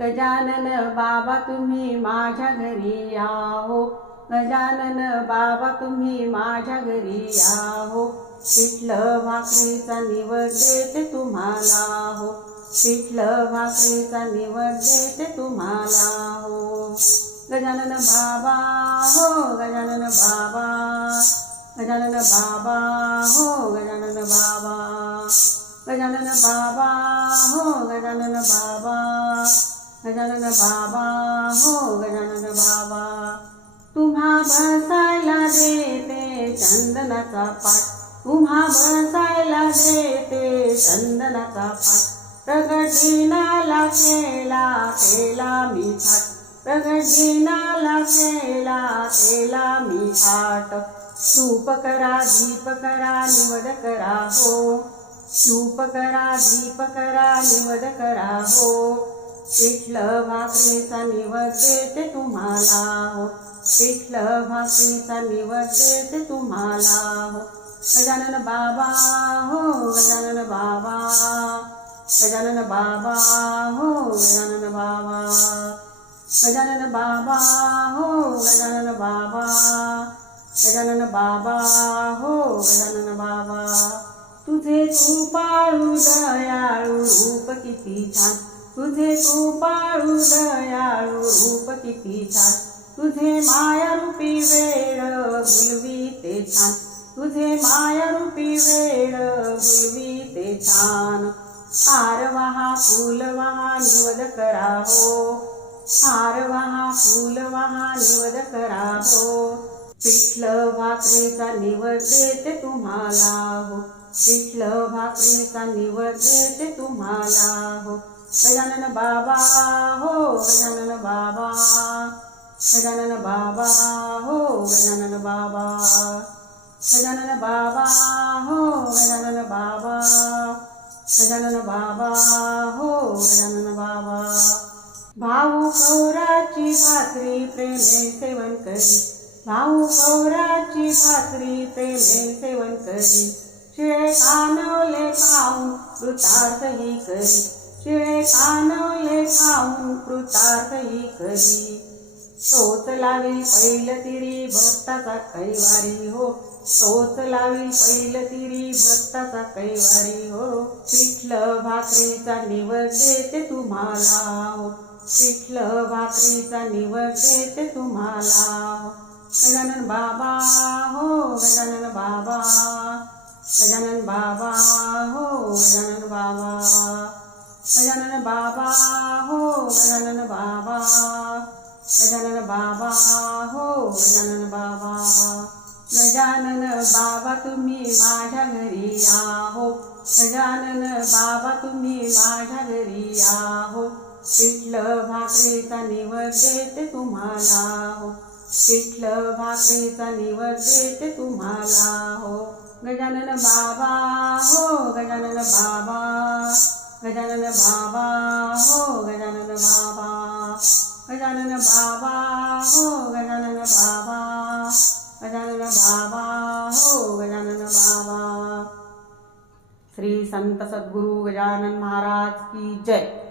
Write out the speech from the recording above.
गजानन बाबा तुम्ही माझ्या घरी आहो. गजानन बाबा तुम्ही माझ्या घरी आहो. पिठलं भाकरीचा निवड देते तुम्हाला हो पिठलं भाकरीचा निवड देते तुम्हाला हो गजानन बाबा हो गजानन बाबा. गजानन बाबा हो गजानन बाबा. गजानन बाबा हो गजानन बाबा. गजानन बाबा हो गजानन बाबा. तुम्हा बसायला देते चंदनाचा पाठ. तुम्हा बसायला देते चंदनाचा पाठ. प्रगतीनाला केला केला मी थाट प्रगतीनाला केला केला मी थाट सूप करा दीप करा निवड करा हो. सूप करा दीप करा निवड करा हो. पिठलं भाकरीचा निवड देते तुम्हाला हो. पिठलं भाकरीचा निवड देते तुम्हाला हो. गजानन बाबा हो गजानन बाबा. गजानन बाबा हो गजानन बाबा. गजानन बाबा हो गजानन बाबा. गजानन बाबा हो गजानन बाबा. तुझे तू पाळू दयाळू रूप किती छान. तुझे कृपाळू पाळू दयाळू रूप किती छान. तुझे मायारूपी वेळ बुलवी ते छान. तुझे मायारूपी वेळ बुलवी ते छान. हार वहा फूल वहा निवद करा हो हार वहा फूल वहा निवद करा हो पिठलं भाकरीचा निवड देते तुम्हाला हो. पिठलं भाकरीचा निवड देते तुम्हाला हो. गजानन बाबा हो गजानन बाबा गजानन बाबा हो गजानन बाबा गजानन बाबा हो गजानन बाबा गजानन बाबा हो गजानन बाबा भाऊ कौराची भाकरी प्रेमे सेवन करी. भाऊ कौराची भाकरी प्रेमे सेवन करी. शिळे कानवले पाहून कृतार्थही करी. शिळे कानवले खाऊन कृतार्थही करी. सोच लावी पैल तिरी भक्ताचा कैवारी हो. सोच लावी पैल तिरी भक्ताचा कैवारी हो. पिठलं भाकरीचा निवड देते तुम्हाला हो. पिठलं भाकरीचा निवड देते तुम्हाला हो. गजानन बाबा हो गजानन बाबा. गजानन बाबा हो गजानन बाबा. गजानन बाबा हो गजानन बाबा गजानन बाबा हो गजानन बाबा गजानन बाबा तुम्ही माझ्या घरी आहो गजानन बाबा तुम्ही माझ्या घरी आहो पिठलं भाकरीचा निवड देते तुम्हाला हो पिठलं भाकरीचा निवड देते तुम्हाला हो गजानन बाबा हो गजानन बाबा गजानन बाबा हो गजानन बाबा गजानन बाबा हो गजानन बाबा गजानन बाबा हो गजानन बाबा। श्री संत सद्गुरु गजानन महाराज की जय।